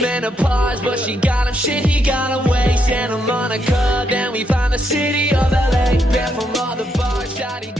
menopause, but she got him shit, he got him waist. Santa Monica, then we find the city of LA. Back from all the bars, shawty